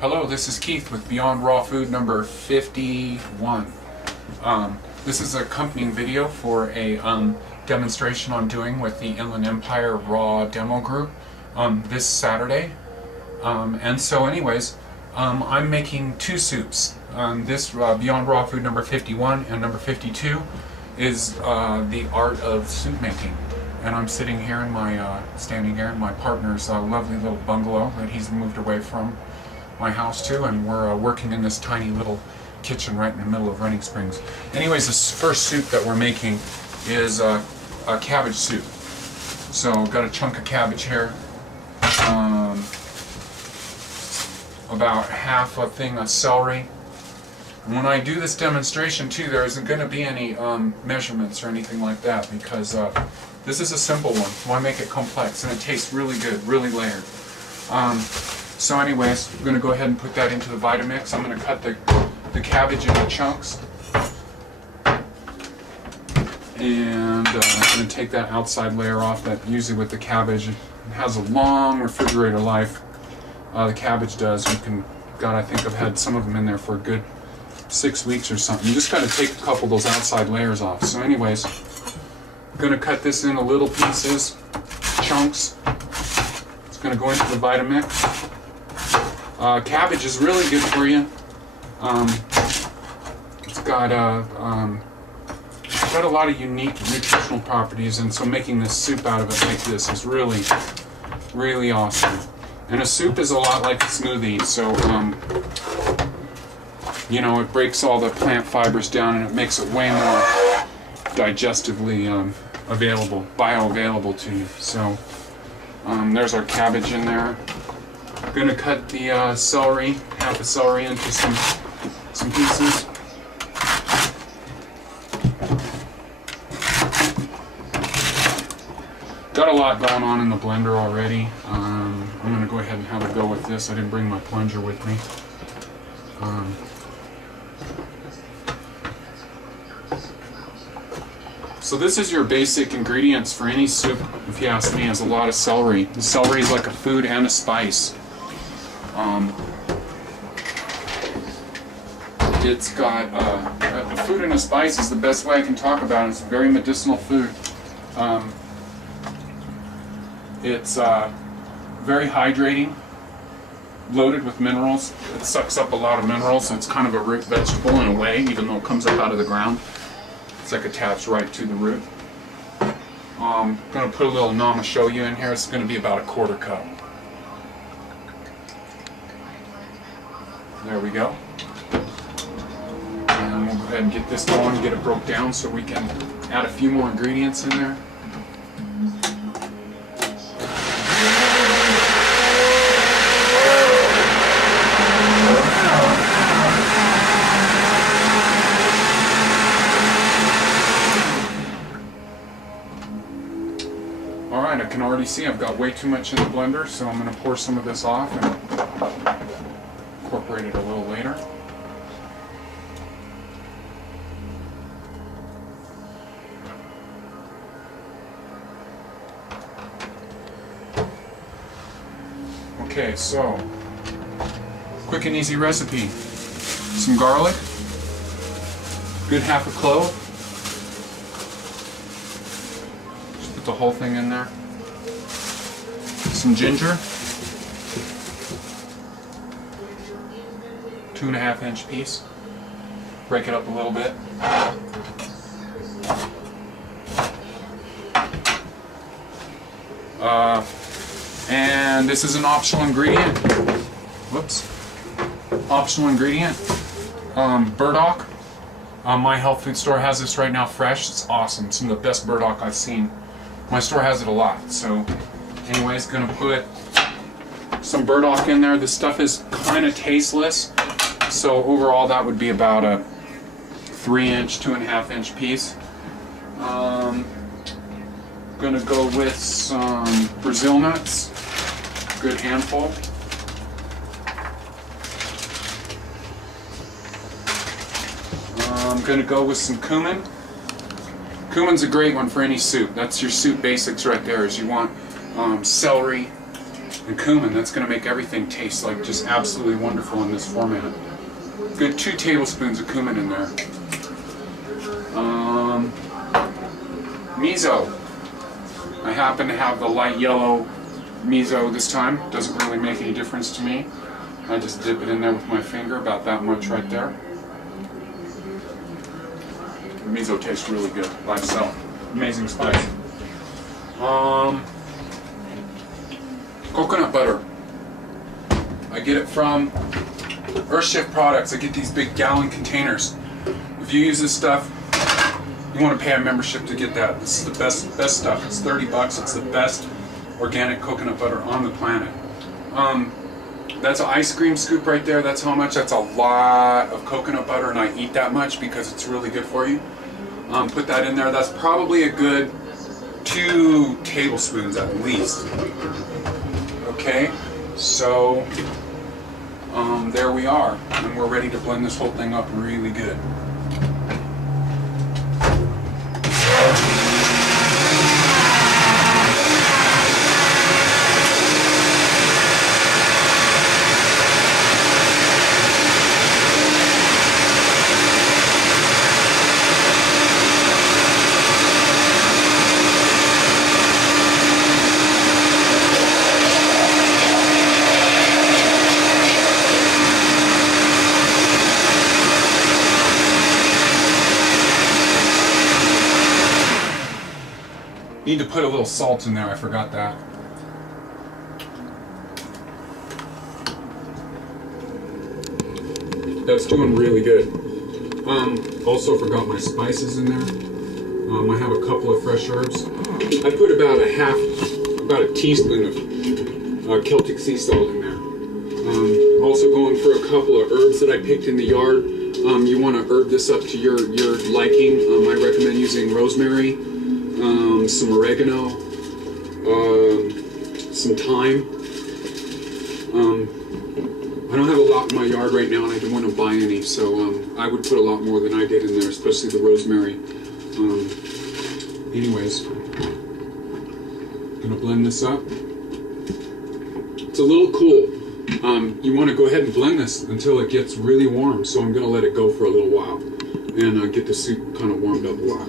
Hello, this is Keith with Beyond Raw Food number 51. This is a accompanying video for a demonstration I'm doing with the Inland Empire Raw Demo Group this Saturday. And so anyways, I'm making two soups. This Beyond Raw Food number 51 and number 52 is the art of soup making. And I'm sitting here in my, standing here in my partner's lovely little bungalow that he's moved away from my house too, and we're working in this tiny little kitchen right in the middle of Running Springs. Anyways, this first soup that we're making is a cabbage soup. So I've got a chunk of cabbage here, about half a thing of celery. And when I do this demonstration too, there isn't going to be any measurements or anything like that, because this is a simple one. Why make it complex? And it tastes really good, really layered. So anyways, I'm going to go ahead and put that into the Vitamix. I'm going to cut the cabbage into chunks. And I'm going to take that outside layer off. That usually with the cabbage, it has a long refrigerator life. The cabbage does. God, I think I've had some of them in there for a good 6 weeks or something. You just got to take a couple of those outside layers off. So anyways, I'm going to cut this into little pieces, chunks. It's going to go into the Vitamix. Cabbage is really good for you. It's got a lot of unique nutritional properties, and so making this soup out of it like this is really, really awesome. And a soup is a lot like a smoothie, so you know, it breaks all the plant fibers down and it makes it way more digestively bioavailable to you. So there's our cabbage in there. I'm going to cut the celery, half a celery, into some pieces. Got a lot going on in the blender already. I'm going to go ahead and have a go with this. I didn't bring my plunger with me. So this is your basic ingredients for any soup, if you ask me, is a lot of celery. The celery is like a food and a spice. It's got a food and a spice is the best way I can talk about it. It's a very medicinal food. It's very hydrating, loaded with minerals. It sucks up a lot of minerals. It's kind of a root vegetable in a way, even though it comes up out of the ground. It's like attached right to the root. I'm going to put a little namashoyu in here. It's going to be about a quarter cup. There we go. And we'll go ahead and get this going, get it broke down so we can add a few more ingredients in there. Alright, I can already see I've got way too much in the blender, so I'm going to pour some of this off and incorporate it a little later. Okay, so quick and easy recipe. Some garlic, good half a clove. Just put the whole thing in there. Some ginger, 2.5 inch piece. Break it up a little bit. And this is an optional ingredient. Whoops. Optional ingredient. Burdock. My health food store has this right now fresh. It's awesome. Some of the best burdock I've seen. My store has it a lot. So anyways, gonna put some burdock in there. This stuff is kind of tasteless. So overall that would be about a 3 inch, 2.5 inch piece. Gonna go with some Brazil nuts, good handful. I'm gonna go with some cumin. Cumin's a great one for any soup. That's your soup basics right there. Is you want celery, and cumin. That's going to make everything taste like just absolutely wonderful in this format. Good 2 tablespoons of cumin in there. Miso. I happen to have the light yellow miso this time. Doesn't really make any difference to me. I just dip it in there with my finger, about that much right there. The miso tastes really good by itself. Amazing spice. Coconut butter. I get it from Earthshift Products. I get these big gallon containers. If you use this stuff, you want to pay a membership to get that. This is the best stuff. It's $30. It's the best organic coconut butter on the planet. That's an ice cream scoop right there. That's how much. That's a lot of coconut butter, and I eat that much because it's really good for you. Put that in there. That's probably a good 2 tablespoons at least. Okay, so there we are, and we're ready to blend this whole thing up really good. Need to put a little salt in there, I forgot that. That's doing really good. Also forgot my spices in there. I have a couple of fresh herbs. I put about a teaspoon of Celtic sea salt in there. Also going for a couple of herbs that I picked in the yard. You want to herb this up to your liking. I recommend using rosemary, some oregano, some thyme. I don't have a lot in my yard right now, and I don't want to buy any, so I would put a lot more than I did in there, especially the rosemary. Anyways, gonna blend this up. It's a little cool. You want to go ahead and blend this until it gets really warm, so I'm gonna let it go for a little while and get the soup kind of warmed up a lot.